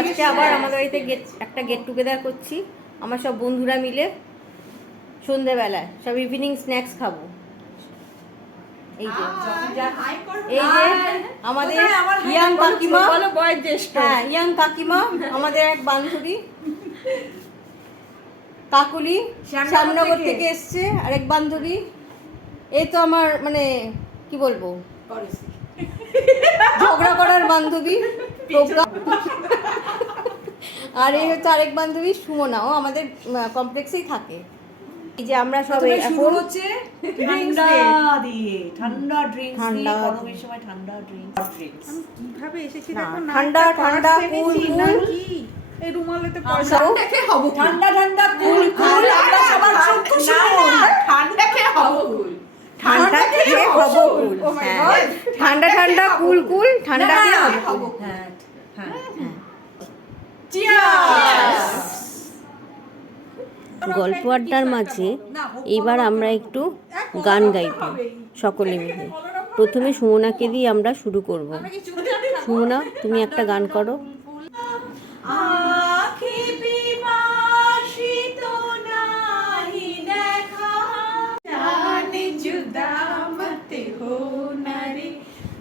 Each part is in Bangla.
আজকে আবার আমাদের বাড়িতে একটা গেট টুগেদার করছি। আমার সব বন্ধুরা মিলে সন্ধ্যেবেলায় সব ইভিনিং স্ন্যাক্স খাবো। এই যে আমাদের ইয়াং কাকিমা, হ্যাঁ ইয়াং কাকিমা, আমাদের এক বান্ধবী কাকুলি শ্যামনগর থেকে এসছে, আরেক বান্ধবী। এই তো আমার মানে কি বলবো, ঝগড়া করার বান্ধবী প্রজ্ঞা। আর এই হচ্ছে আরেক বান্ধবী সুমনা, ও আমাদের কমপ্লেক্সেই থাকে। এই যে আমরা সব এখন হচ্ছে ঠান্ডা দিয়ে ঠান্ডা ড্রিঙ্কস দিয়ে গরমের সময় ঠান্ডা ড্রিঙ্কস কিভাবে এসেছি দেখো না, ঠান্ডা ঠান্ডা কুল কুল এই রুমালেতে পয়সা দেখে হবো ঠান্ডা ঠান্ডা কুল কুল আমরা সবার চোখ শুনুন ঠান্ডা খেয়ে হবো কুল ঠান্ডা খেয়ে হবো কুল, হ্যাঁ ঠান্ডা ঠান্ডা কুল কুল ঠান্ডা খেয়ে হবো কুল। হ্যাঁ হ্যাঁ চিয়ার্স। গল্প আড্ডার মাঝে এবার আমরা একটু গান গাইব সকলে মিলে। প্রথমে সুমনাকে দিয়ে আমরা শুরু করব। সুমনা, তুমি একটা গান করো। আখি বিমাশিত নাহি দেখা জানে जुदा मत हो नारे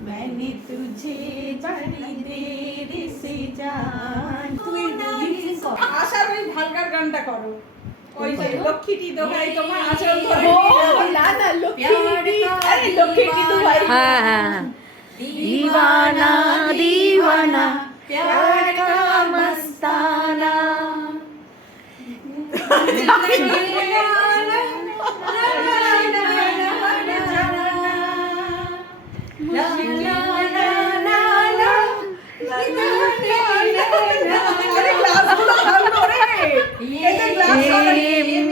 मैंने तुझे बड़ी देर से जान তুই আশার ওই ভালগার গানটা করো, ওই যে লক্ষ্মীটি দোহাই তোমার আচল ধরে না না লক্ষ্মীটি দোহাই হ্যাঁ হ্যাঁ, दीवाना दीवाना प्यार का मस्ताना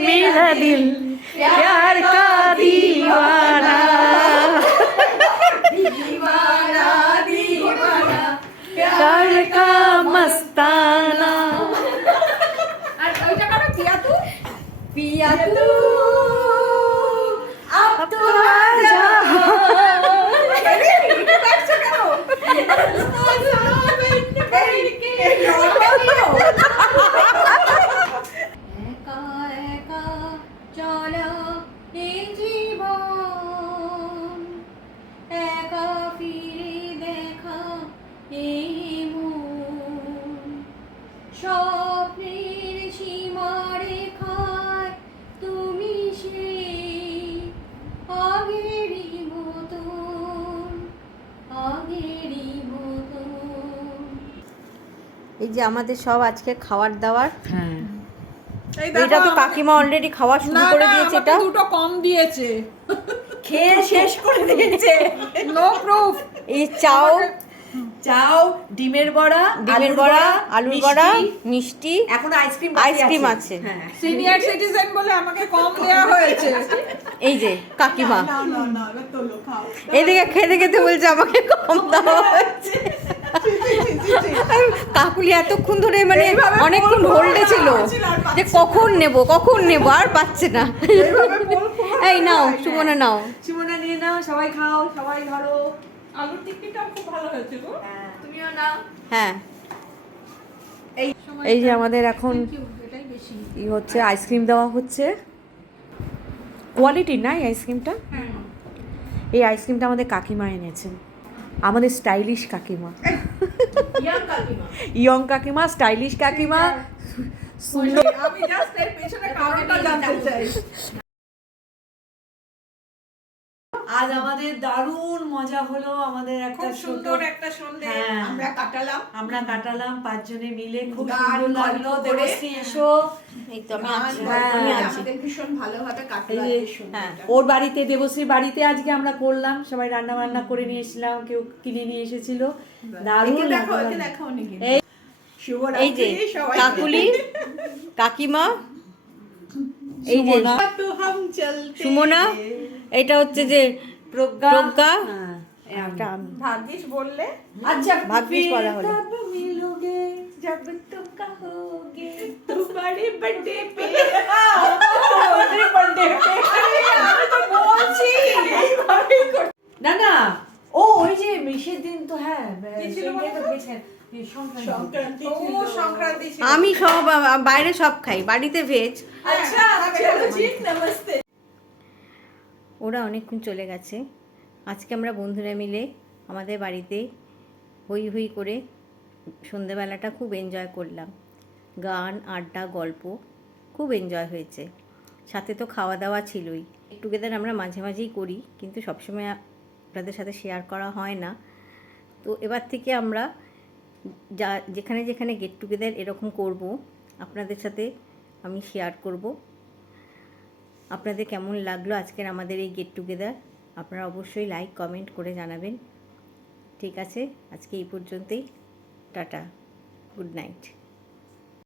मेरा दिल प्यार का दीवाना दीवाना दीवाना प्यार का मस्ताना। আর ওইটা করো पिया तू अब तो आजा একা একা চলো এই জীবন, একা ফিরে দেখা এই মন, স্বপ্নের সীমারেখায় তুমি সেই আগেরই মতন, আগেরই মতন। এই যে আমাদের সব আজকে খাবার দাবার, হ্যাঁ এটা তো কাকিমা অলরেডি খাওয়া শুরু করে দিয়েছে। এটা দুটো কম দিয়েছে, খেয়ে শেষ করে দিয়েছে নো প্রুফ। এই চাও চাও ডিমের বড়া আলুর বড়া মিষ্টি, এখন আইসক্রিম আছে। হ্যাঁ সিনিয়র সিটিজেন বলে আমাকে কম দেওয়া হয়েছে। এই যে কাকিমা না এবার তোলো খাও। এদিকে খেতে খেতে বলছে আমাকে কম দেওয়া হয়েছে। কাকুলি এতক্ষণ ধরে মানে অনেকক্ষণ হোল্ডে ছিল যে কখন নেব আর পাচ্ছে না। এই নাও সুমনা, নাও সুমনা নিয়ে নাও, সবাই খাও, সবাই ধরো। আলুর টিক্কিটাও খুব ভালো হয়েছে গো, তুমিও নাও। হ্যাঁ। এই যে আমাদের এখন এটাই বেশি। কি হচ্ছে, আইসক্রিম দেওয়া হচ্ছে। কোয়ালিটি নাই আইসক্রিমটা। এই আইসক্রিমটা আমাদের কাকিমা এনেছেন, আমাদের স্টাইলিশ কাকিমা, ইয়ং কাকিমা, স্টাইলিশ কাকিমা, সুন্দর। আমি জাস্ট এর পেছনে কারণটা জানতে চাই। আজ আমাদের দারুণ মজা হলো, আমাদের একটা খুব সুন্দর একটা সন্ধে হ্যাঁ। আমরা কাটালাম পাঁচজনে মিলে, খুব সুন্দর লাগলো। দেবশ্রী এসো, এই তো আমি আছি, হ্যাঁ। আমি আছি। ভীষণ ভালোভাবে এই যে, হ্যাঁ, ওর বাড়িতে, দেবশ্রীর বাড়িতে আজকে আমরা করলাম, সবাই রান্না বান্না করে নিয়ে এসেছিলাম, কেউ কিনে নিয়ে এসেছিল। দারুণ লাগলো। এই যে কাকুলি কাকিমা, এই যে সুমনা, এটা হচ্ছে যে প্রজ্ঞা, হ্যাঁ, একটা আমি। ভাগ্যিস বললে। আচ্ছা ভাগ্যিস বলা হলো। तब मिलोगे जब तुम कहोगे तुम्हारे बर्थडे पे तुम्हारे बर्थडे पे আমি তো বলছি না না ও ওই যে মিশের দিন তো হ্যাঁ কি ছিল বলো তো? সংক্রান্তি ও সংক্রান্তি ছিল। আমি সব বাইরে সব খাই, বাড়িতে ভেজ। আচ্ছা চলো জি নমস্তে। ওরা অনেকক্ষণ চলে গেছে। আজকে আমরা বন্ধুরা মিলে আমাদের বাড়িতে হই হই করে সন্ধেবেলাটা খুব এনজয় করলাম। গান, আড্ডা, গল্প, খুব এনজয় হয়েছে। সাথে তো খাওয়া দাওয়া ছিলই। গেট টুগেদার আমরা মাঝে মাঝেই করি, কিন্তু সবসময় আপনাদের সাথে শেয়ার করা হয় না। তো এবার থেকে আমরা যেখানে যেখানে গেট টুগেদার এরকম করব, আপনাদের সাথে আমি শেয়ার করব। আপনাদের কেমন লাগলো আজকের আমাদের এই গেট টুগেদার, আপনারা অবশ্যই লাইক কমেন্ট করে জানাবেন। ঠিক আছে, আজকে এই পর্যন্তই। Tata, good night.